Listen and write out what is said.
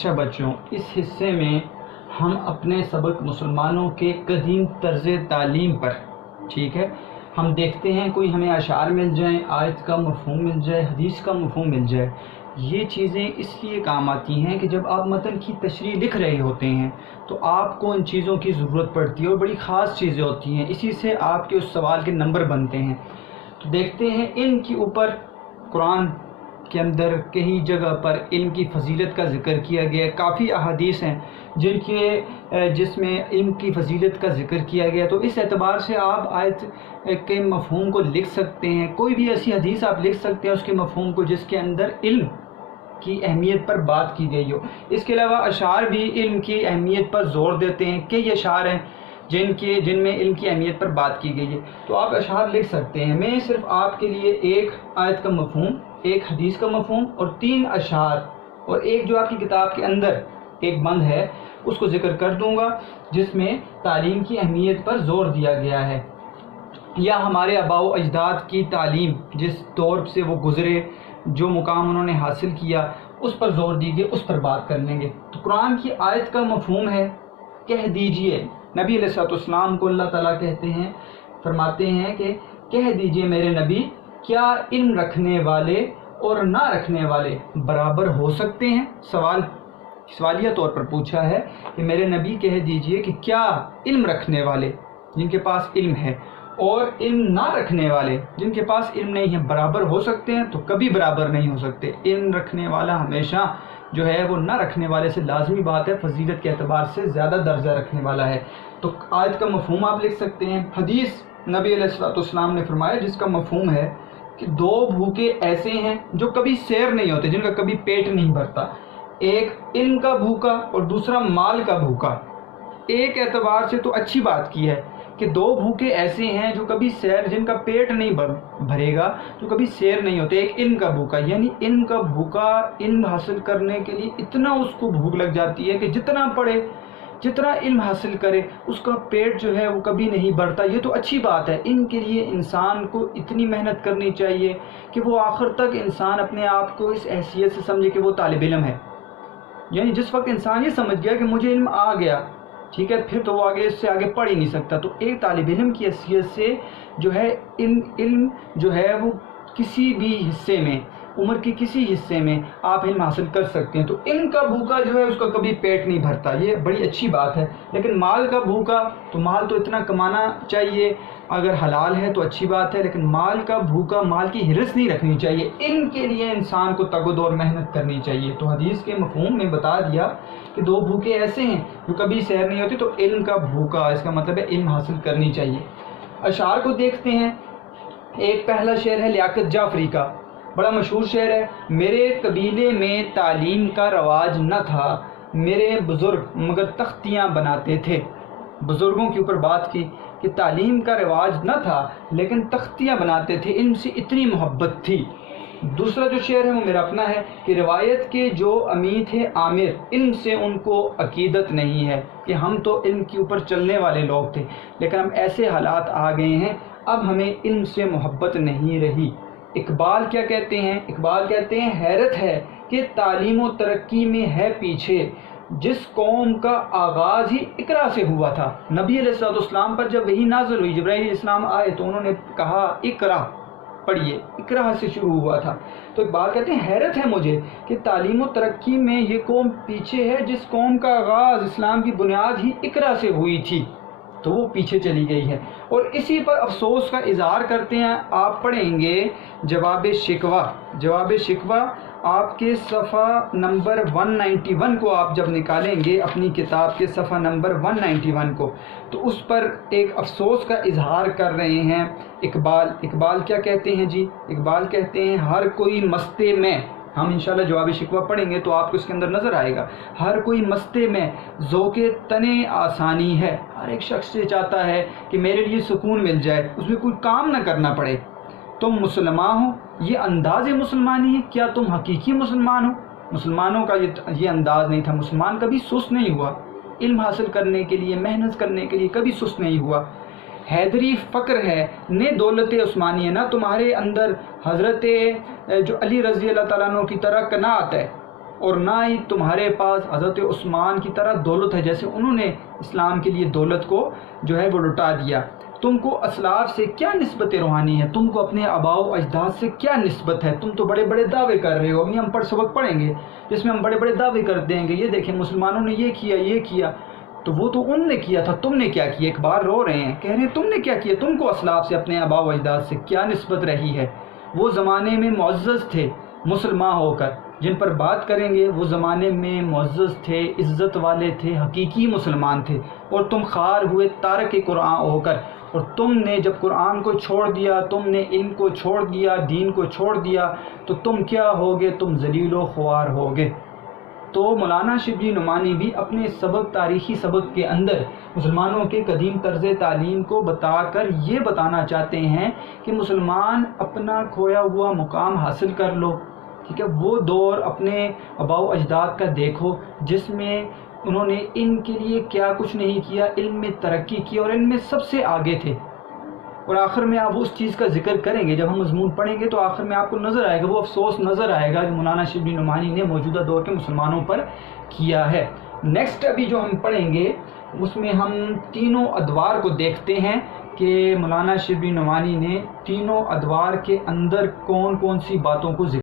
اچھا بچوں، اس حصے میں ہم اپنے سبق مسلمانوں کے قدیم طرز تعلیم پر، ٹھیک ہے، ہم دیکھتے ہیں کوئی ہمیں اشعار مل جائیں، آیت کا مفہوم مل جائے، حدیث کا مفہوم مل جائے۔ یہ چیزیں اس لیے کام آتی ہیں کہ جب آپ متن کی تشریح لکھ رہے ہوتے ہیں تو آپ کو ان چیزوں کی ضرورت پڑتی ہے اور بڑی خاص چیزیں ہوتی ہیں، اسی سے آپ کے اس سوال کے نمبر بنتے ہیں۔ تو دیکھتے ہیں ان کے اوپر قرآن کے اندر کئی جگہ پر علم کی فضیلت کا ذکر کیا گیا ہے، کافی احادیث ہیں جس میں علم کی فضیلت کا ذکر کیا گیا، تو اس اعتبار سے آپ آیت کے مفہوم کو لکھ سکتے ہیں، کوئی بھی ایسی حدیث آپ لکھ سکتے ہیں اس کے مفہوم کو جس کے اندر علم کی اہمیت پر بات کی گئی ہو۔ اس کے علاوہ اشعار بھی علم کی اہمیت پر زور دیتے ہیں، کئی اشعار ہیں جن میں علم کی اہمیت پر بات کی گئی ہے، تو آپ اشعار لکھ سکتے ہیں۔ میں صرف آپ کے لیے ایک آیت کا مفہوم، ایک حدیث کا مفہوم اور 3 اشعار اور ایک جو آپ کی کتاب کے اندر ایک بند ہے اس کو ذکر کر دوں گا جس میں تعلیم کی اہمیت پر زور دیا گیا ہے، یا ہمارے آباء و اجداد کی تعلیم جس دور سے وہ گزرے، جو مقام انہوں نے حاصل کیا، اس پر زور دیجیے، اس پر بات کر لیں گے۔ تو قرآن کی آیت کا مفہوم ہے کہہ دیجئے، نبی علیہ السلام کو اللہ تعالیٰ کہتے ہیں، فرماتے ہیں کہ کہہ دیجئے میرے نبی، کیا علم رکھنے والے اور نہ رکھنے والے برابر ہو سکتے ہیں؟ سوالیہ طور پر پوچھا ہے کہ میرے نبی کہہ دیجئے کہ کیا علم رکھنے والے جن کے پاس علم ہے اور علم نہ رکھنے والے جن کے پاس علم نہیں ہے برابر ہو سکتے ہیں؟ تو کبھی برابر نہیں ہو سکتے۔ علم رکھنے والا ہمیشہ جو ہے وہ نہ رکھنے والے سے لازمی بات ہے، فضیلت کے اعتبار سے زیادہ درجہ رکھنے والا ہے۔ تو آیت کا مفہوم آپ لکھ سکتے ہیں۔ حدیث نبی علیہ السلام نے فرمایا جس کا مفہوم ہے کہ 2 بھوکے ایسے ہیں جو کبھی سیر نہیں ہوتے، جن کا کبھی پیٹ نہیں بھرتا، ایک علم کا بھوکا اور دوسرا مال کا بھوکا۔ ایک اعتبار سے تو اچھی بات کی ہے کہ 2 بھوکے ایسے ہیں جو کبھی جن کا پیٹ نہیں بھرے گا، جو کبھی سیر نہیں ہوتے۔ ایک علم کا بھوکا، یعنی علم کا بھوکا علم حاصل کرنے کے لیے اتنا اس کو بھوک لگ جاتی ہے کہ جتنا پڑھے، جتنا علم حاصل کرے، اس کا پیٹ جو ہے وہ کبھی نہیں بھرتا۔ یہ تو اچھی بات ہے۔ ان کے لیے انسان کو اتنی محنت کرنی چاہیے کہ وہ آخر تک انسان اپنے آپ کو اس حیثیت سے سمجھے کہ وہ طالب علم ہے۔ یعنی جس وقت انسان یہ سمجھ گیا کہ مجھے علم آ گیا، ٹھیک ہے، پھر تو وہ اس سے آگے پڑھ ہی نہیں سکتا۔ تو ایک طالب علم کی حیثیت سے جو ہے علم جو ہے وہ کسی بھی حصے میں، عمر کے کسی حصے میں آپ علم حاصل کر سکتے ہیں۔ تو علم کا بھوکا جو ہے اس کا کبھی پیٹ نہیں بھرتا، یہ بڑی اچھی بات ہے۔ لیکن مال کا بھوکا، تو مال تو اتنا کمانا چاہیے، اگر حلال ہے تو اچھی بات ہے، لیکن مال کا بھوکا، مال کی ہرس نہیں رکھنی چاہیے۔ علم کے لیے انسان کو تگ و دو اور محنت کرنی چاہیے۔ تو حدیث کے مفہوم میں بتا دیا کہ 2 بھوکے ایسے ہیں جو کبھی سیر نہیں ہوتے، تو علم کا بھوکا، اس کا مطلب ہے علم حاصل کرنی چاہیے۔ اشعار کو دیکھتے ہیں۔ ایک پہلا شعر ہے لیاقت جعفری کا، بڑا مشہور شعر ہے۔ میرے قبیلے میں تعلیم کا رواج نہ تھا، میرے بزرگ مگر تختیاں بناتے تھے۔ بزرگوں کے اوپر بات کی کہ تعلیم کا رواج نہ تھا لیکن تختیاں بناتے تھے، علم سے اتنی محبت تھی۔ دوسرا جو شعر ہے وہ میرا اپنا ہے کہ روایت کے جو امی تھے عامر، علم سے ان کو عقیدت نہیں ہے، کہ ہم تو علم کے اوپر چلنے والے لوگ تھے لیکن ہم ایسے حالات آ گئے ہیں، اب ہمیں علم سے محبت نہیں رہی۔ اقبال کیا کہتے ہیں؟ اقبال کہتے ہیں حیرت ہے کہ تعلیم و ترقی میں ہے پیچھے، جس قوم کا آغاز ہی اقرا سے ہوا تھا۔ نبی علیہ السلام پر جب وحی نازل ہوئی، جبرائیل علیہ السلام آئے تو انہوں نے کہا اقرا پڑھیے، اقرا سے شروع ہوا تھا۔ تو اقبال کہتے ہیں حیرت ہے مجھے کہ تعلیم و ترقی میں یہ قوم پیچھے ہے جس قوم کا آغاز، اسلام کی بنیاد ہی اقرا سے ہوئی تھی، تو وہ پیچھے چلی گئی ہے۔ اور اسی پر افسوس کا اظہار کرتے ہیں۔ آپ پڑھیں گے جواب شکوہ، جواب شکوہ آپ کے صفحہ نمبر 191 کو آپ جب نکالیں گے اپنی کتاب کے صفحہ نمبر 191 کو، تو اس پر ایک افسوس کا اظہار کر رہے ہیں اقبال کیا کہتے ہیں جی؟ اقبال کہتے ہیں ہر کوئی مستے میں، ہم انشاءاللہ جواب شکوہ پڑھیں گے تو آپ کو اس کے اندر نظر آئے گا، ہر کوئی مستے میں ذوق تنے آسانی ہے۔ ہر ایک شخص یہ چاہتا ہے کہ میرے لیے سکون مل جائے، اس میں کوئی کام نہ کرنا پڑے۔ تم مسلمان ہو، یہ انداز مسلمانی ہے، کیا تم حقیقی مسلمان ہو؟ مسلمانوں کا یہ انداز نہیں تھا۔ مسلمان کبھی سست نہیں ہوا، علم حاصل کرنے کے لیے، محنت کرنے کے لیے کبھی سست نہیں ہوا۔ حیدری فقر ہے نے دولت عثمانی ہے، نہ تمہارے اندر حضرت جو علی رضی اللہ تعالیٰ عنہ کی طرح قناعت ہے، اور نہ ہی تمہارے پاس حضرت عثمان کی طرح دولت ہے جیسے انہوں نے اسلام کے لیے دولت کو جو ہے وہ لٹا دیا۔ تم کو اسلاف سے کیا نسبت روحانی ہے؟ تم کو اپنے آباء و اجداد سے کیا نسبت ہے؟ تم تو بڑے بڑے دعوے کر رہے ہو۔ ابھی ہم سبق پڑھیں گے جس میں ہم بڑے بڑے دعوے کر دیں گے، یہ دیکھیں مسلمانوں نے یہ کیا، تو وہ تو ان نے کیا تھا، تم نے کیا کیا؟ ایک بار رو رہے ہیں، کہہ رہے ہیں تم نے کیا کیا؟ تم کو اسلاف سے اپنے آباء و اجداد سے کیا نسبت رہی ہے؟ وہ زمانے میں معزز تھے مسلمان ہو کر، جن پر بات کریں گے وہ زمانے میں معزز تھے، عزت والے تھے، حقیقی مسلمان تھے، اور تم خوار ہوئے تارک قرآن ہو کر، اور تم نے جب قرآن کو چھوڑ دیا، تم نے علم کو چھوڑ دیا، دین کو چھوڑ دیا، تو تم کیا ہوگے؟ تم ذلیل و خوار ہوگے۔ تو مولانا شبلی نعمانی بھی اپنے سبق، تاریخی سبق کے اندر مسلمانوں کے قدیم طرز تعلیم کو بتا کر یہ بتانا چاہتے ہیں کہ مسلمان اپنا کھویا ہوا مقام حاصل کر لو، ٹھیک ہے؟ وہ دور اپنے آباء و اجداد کا دیکھو جس میں انہوں نے علم کے لیے کیا کچھ نہیں کیا، علم میں ترقی کی اور علم میں سب سے آگے تھے۔ اور آخر میں آپ اس چیز کا ذکر کریں گے، جب ہم مضمون پڑھیں گے تو آخر میں آپ کو نظر آئے گا، وہ افسوس نظر آئے گا جو مولانا شبلی نعمانی نے موجودہ دور کے مسلمانوں پر کیا ہے۔ نیکسٹ ابھی جو ہم پڑھیں گے اس میں ہم تینوں ادوار کو دیکھتے ہیں کہ مولانا شبلی نعمانی نے تینوں ادوار کے اندر کون کون سی باتوں کو ذکر